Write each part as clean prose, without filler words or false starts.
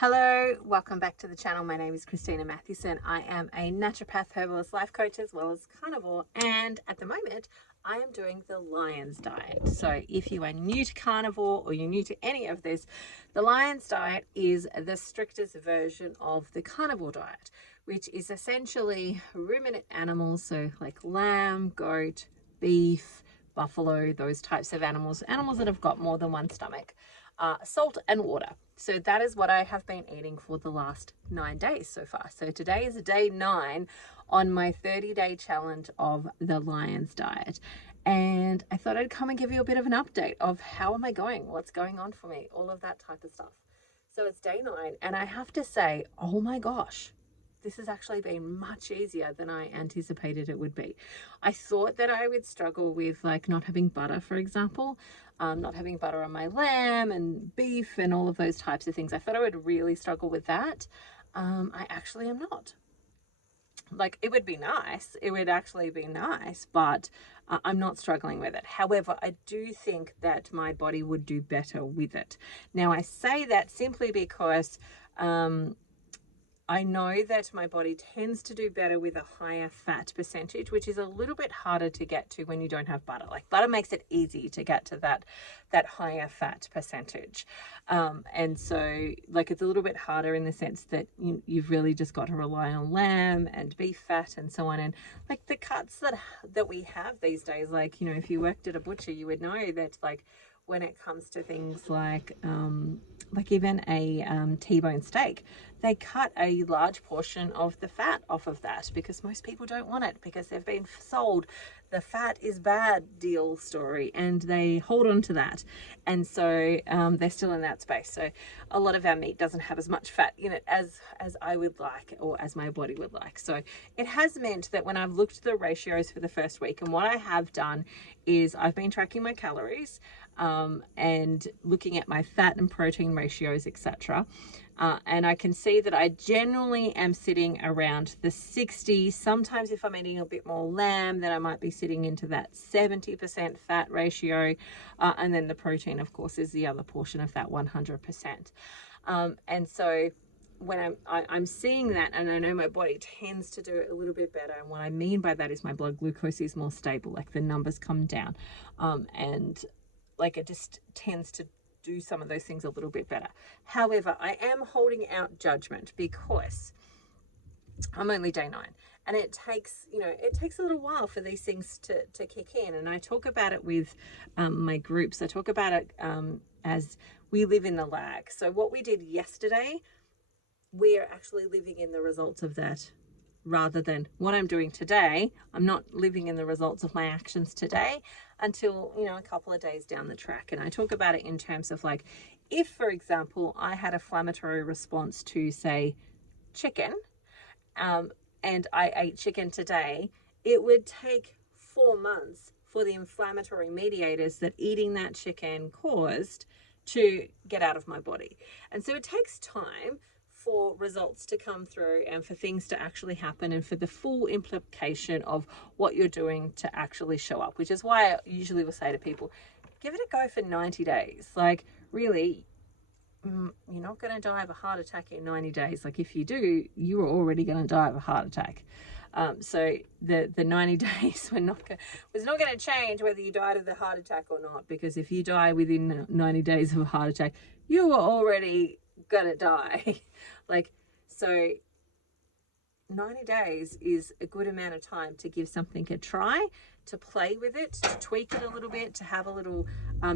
Hello, welcome back to the channel. My name is Christina Mathewson. I am a naturopath, herbalist, life coach, as well as carnivore. And at the moment, I am doing the Lion's Diet. So if you are new to carnivore or you're new to any of this, the Lion's Diet is the strictest version of the carnivore diet, which is essentially ruminant animals. So like lamb, goat, beef, buffalo, those types of animals that have got more than one stomach. Salt and water. So that is what I have been eating for the last 9 days so far. So today is day 9 on my 30-day challenge of the Lion's Diet. And I thought I'd come and give you a bit of an update of how am I going, what's going on for me, all of that type of stuff. So it's day 9 and I have to say, oh my gosh, this has actually been much easier than I anticipated it would be. I thought that I would struggle with like not having butter, for example, not having butter on my lamb and beef and all of those types of things. I thought I would really struggle with that. I actually am not. Like, it would be nice. It would actually be nice, but I'm not struggling with it. However, I do think that my body would do better with it. Now, I say that simply because I know that my body tends to do better with a higher fat percentage, which is a little bit harder to get to when you don't have butter. Like, butter makes it easy to get to that higher fat percentage. And so like it's a little bit harder in the sense that you've really just got to rely on lamb and beef fat and so on. And like the cuts that we have these days, like, if you worked at a butcher, you would know that like when it comes to things like even a T-bone steak, they cut a large portion of the fat off of that because most people don't want it, because they've been sold the fat is bad deal story, and they hold on to that. And so they're still in that space. So a lot of our meat doesn't have as much fat in it as I would like, or as my body would like. So it has meant that when I've looked at the ratios for the first week, and what I have done is I've been tracking my calories and looking at my fat and protein ratios, etc. And I can see that I generally am sitting around the 60. Sometimes if I'm eating a bit more lamb, then I might be sitting into that 70% fat ratio. And then the protein, of course, is the other portion of that 100%. And so when I'm seeing that, and I know my body tends to do it a little bit better. And what I mean by that is my blood glucose is more stable, like the numbers come down. And like it just tends to do some of those things a little bit better. However, I am holding out judgment because I'm only day 9, and it takes a little while for these things to kick in. And I talk about it with my groups. I talk about it as we live in the lag. So what we did yesterday, we are actually living in the results of that, rather than what I'm doing today. I'm not living in the results of my actions today until, a couple of days down the track. And I talk about it in terms of like, if, for example, I had an inflammatory response to, say, chicken, and I ate chicken today, it would take 4 months for the inflammatory mediators that eating that chicken caused to get out of my body. And so it takes time for results to come through and for things to actually happen and for the full implication of what you're doing to actually show up, which is why I usually will say to people, give it a go for 90 days. Like, really, you're not going to die of a heart attack in 90 days. Like, if you do, you are already going to die of a heart attack. So the 90 days was not going to change whether you died of the heart attack or not, because if you die within 90 days of a heart attack, you are already gonna die. Like, so 90 days is a good amount of time to give something a try, to play with it, to tweak it a little bit, to have a little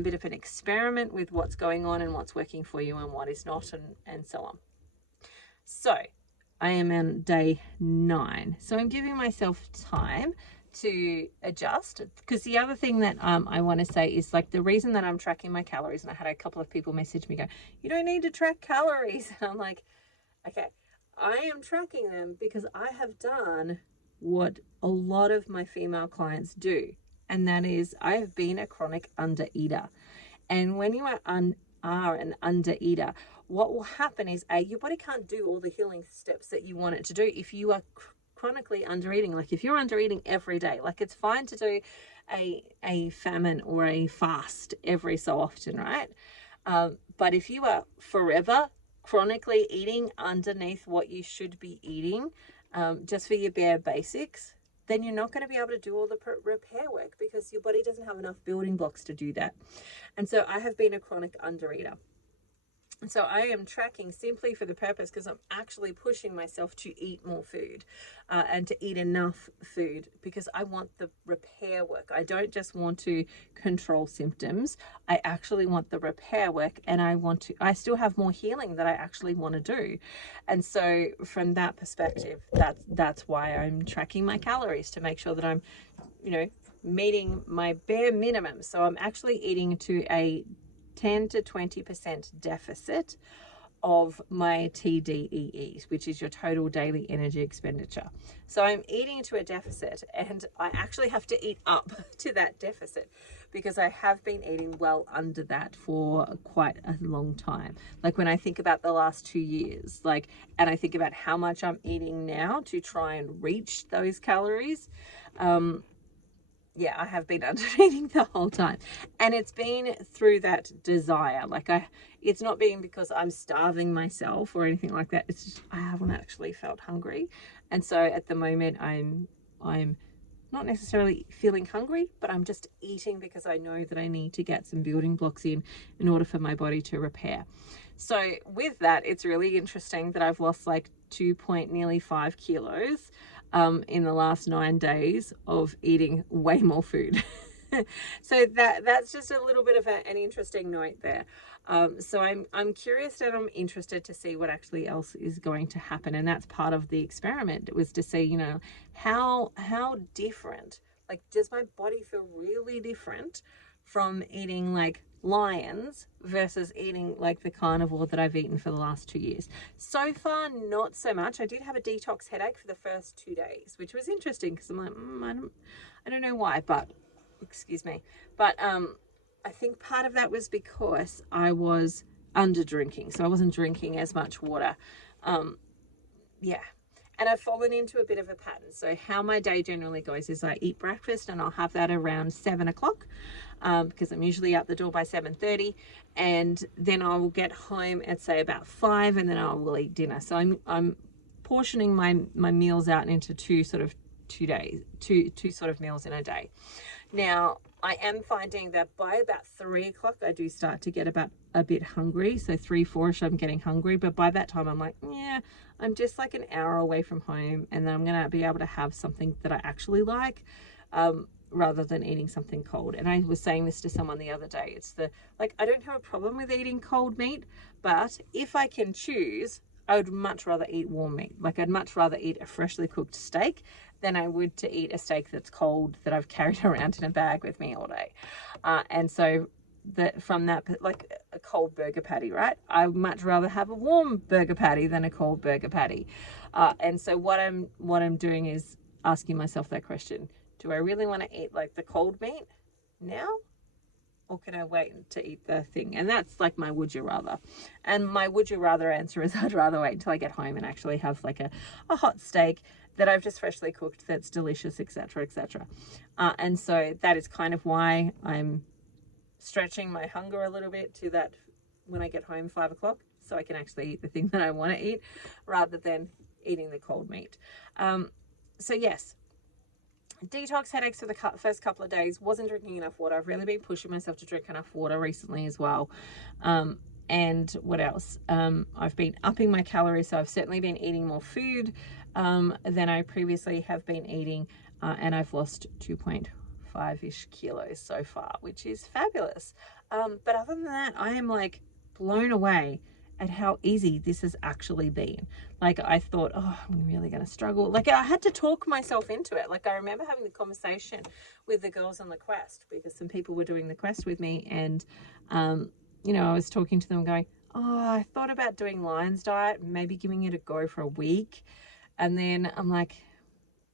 bit of an experiment with what's going on and what's working for you and what is not, and so on. So I am on day 9, so I'm giving myself time to adjust, because the other thing that I want to say is, like, the reason that I'm tracking my calories, and I had a couple of people message me go, you don't need to track calories. And I'm like, okay, I am tracking them because I have done what a lot of my female clients do, and that is I have been a chronic undereater. And when you are an undereater, what will happen is, your body can't do all the healing steps that you want it to do if you are chronically undereating. Like, if you're undereating every day, like, it's fine to do a famine or a fast every so often, right? But if you are forever chronically eating underneath what you should be eating, just for your bare basics, then you're not going to be able to do all the repair work because your body doesn't have enough building blocks to do that. And so I have been a chronic undereater. So I am tracking simply for the purpose because I'm actually pushing myself to eat more food, and to eat enough food, because I want the repair work. I don't just want to control symptoms. I actually want the repair work, and I still have more healing that I actually want to do. And so from that perspective, that's why I'm tracking my calories, to make sure that I'm, meeting my bare minimum. So I'm actually eating to a 10 to 20% deficit of my TDEEs, which is your total daily energy expenditure. So I'm eating to a deficit, and I actually have to eat up to that deficit because I have been eating well under that for quite a long time. Like when I think about the last 2 years, and I think about how much I'm eating now to try and reach those calories, I have been under eating the whole time, and it's been through that desire. It's not been because I'm starving myself or anything like that. It's just I haven't actually felt hungry, and so at the moment I'm not necessarily feeling hungry, but I'm just eating because I know that I need to get some building blocks in order for my body to repair. So with that, it's really interesting that I've lost nearly 5 kilos in the last 9 days of eating way more food. So that's just a little bit of an interesting note there. So I'm curious and I'm interested to see what actually else is going to happen, and that's part of the experiment. It was to see, how different, does my body feel really different from eating lions versus eating the carnivore that I've eaten for the last 2 years. So far, not so much. I did have a detox headache for the first 2 days, which was interesting because I'm like, I don't know why, but excuse me. But I think part of that was because I was under drinking, so I wasn't drinking as much water. And I've fallen into a bit of a pattern. So how my day generally goes is I eat breakfast, and I'll have that around 7 o'clock, because I'm usually out the door by 7:30, and then I will get home at say about 5, and then I will eat dinner. So I'm portioning my meals out into two sort of meals in a day. Now, I am finding that by about 3 o'clock, I do start to get a bit hungry. So 3-4ish, I'm getting hungry. But by that time, I'm like, yeah, I'm just an hour away from home. And then I'm going to be able to have something that I actually like, rather than eating something cold. And I was saying this to someone the other day. It's I don't have a problem with eating cold meat. But if I can choose, I would much rather eat warm meat. I'd much rather eat a freshly cooked steak than I would to eat a steak that's cold that I've carried around in a bag with me all day. And so from that, a cold burger patty, right? I would much rather have a warm burger patty than a cold burger patty. And so what I'm doing is asking myself that question: do I really want to eat the cold meat now? Or can I wait to eat the thing? And that's my would you rather. And my would you rather answer is I'd rather wait until I get home and actually have a hot steak that I've just freshly cooked that's delicious, etc., etc. And so that is kind of why I'm stretching my hunger a little bit to that when I get home 5 o'clock, so I can actually eat the thing that I want to eat rather than eating the cold meat. So yes, detox headaches for the first couple of days. Wasn't drinking enough water. I've really been pushing myself to drink enough water recently as well. And what else? I've been upping my calories, so I've certainly been eating more food than I previously have been eating, and I've lost 2.5-ish kilos so far, which is fabulous. But other than that, I am blown away at how easy this has actually been. I thought, oh, I'm really going to struggle. I had to talk myself into it. I remember having the conversation with the girls on the quest, because some people were doing the quest with me, and I was talking to them going, oh, I thought about doing Lion's Diet, maybe giving it a go for a week. And then I'm like,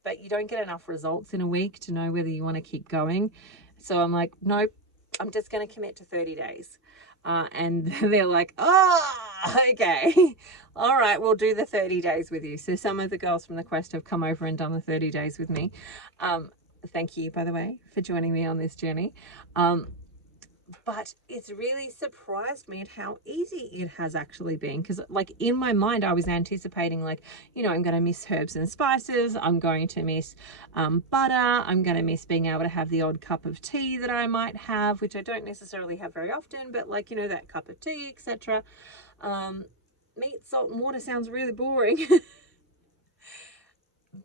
but you don't get enough results in a week to know whether you want to keep going. So I'm like, nope, I'm just going to commit to 30 days. And they're like, oh, okay. All right, we'll do the 30 days with you. So some of the girls from the quest have come over and done the 30 days with me. Thank you, by the way, for joining me on this journey. But it's really surprised me at how easy it has actually been, because like in my mind I was anticipating, like, you know, I'm going to miss herbs and spices, I'm going to miss butter, I'm going to miss being able to have the odd cup of tea that I might have, which I don't necessarily have very often, but like, you know, that cup of tea, etc. Meat, salt and water sounds really boring.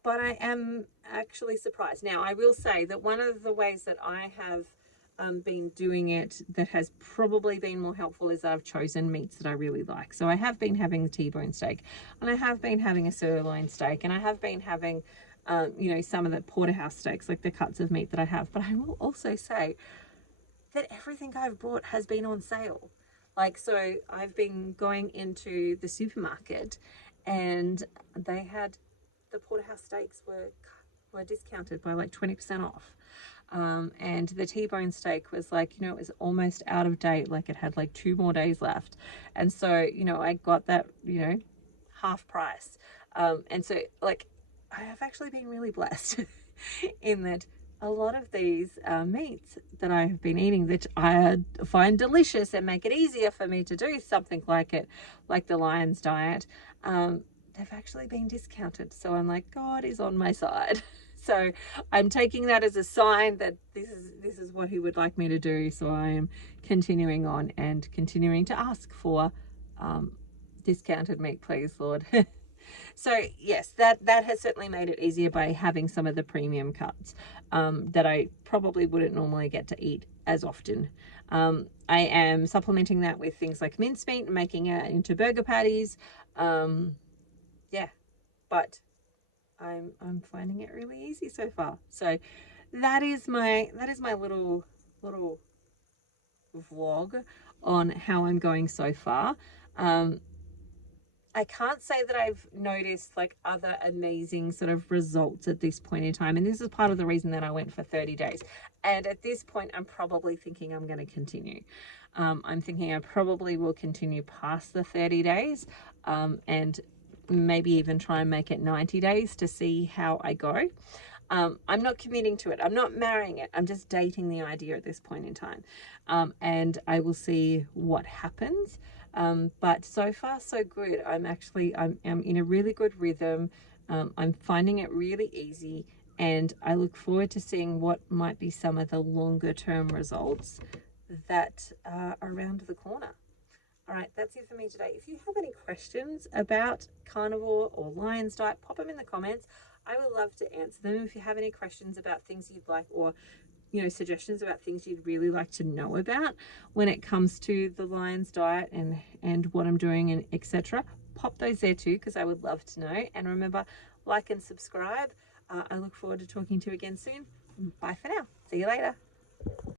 But I am actually surprised. Now, I will say that one of the ways that I have been doing it that has probably been more helpful is that I've chosen meats that I really like. So I have been having the T-bone steak, and I have been having a sirloin steak, and I have been having, you know, some of the porterhouse steaks, like the cuts of meat that I have. But I will also say that everything I've bought has been on sale. Like, so I've been going into the supermarket, and they had the porterhouse steaks were discounted by like 20% off. And the T-bone steak was like, you know, it was almost out of date. Like it had like 2 more days left. And so, you know, I got that, you know, half price. And so like, I have actually been really blessed in that a lot of these meats that I have been eating that I find delicious and make it easier for me to do something like it, like the Lion's Diet, they've actually been discounted. So I'm like, God is on my side. So I'm taking that as a sign that this is what he would like me to do. So I am continuing on and continuing to ask for discounted meat, please, Lord. So yes, that has certainly made it easier by having some of the premium cuts that I probably wouldn't normally get to eat as often. I am supplementing that with things like mincemeat and making it into burger patties. Yeah, but I'm finding it really easy so far. So that is my little vlog on how I'm going so far. I can't say that I've noticed like other amazing sort of results at this point in time. And this is part of the reason that I went for 30 days. And at this point, I'm probably thinking I'm going to continue. I'm thinking I probably will continue past the 30 days and maybe even try and make it 90 days to see how I go. I'm not committing to it. I'm not marrying it. I'm just dating the idea at this point in time. And I will see what happens. But so far, so good. I'm in a really good rhythm. I'm finding it really easy. And I look forward to seeing what might be some of the longer term results that are around the corner. All right, that's it for me today. If you have any questions about carnivore or Lion's Diet, pop them in the comments. I would love to answer them. If you have any questions about things you'd like, or you know, suggestions about things you'd really like to know about when it comes to the Lion's Diet and what I'm doing and etc., pop those there too, because I would love to know. And remember, like and subscribe. I look forward to talking to you again soon. Bye for now. See you later.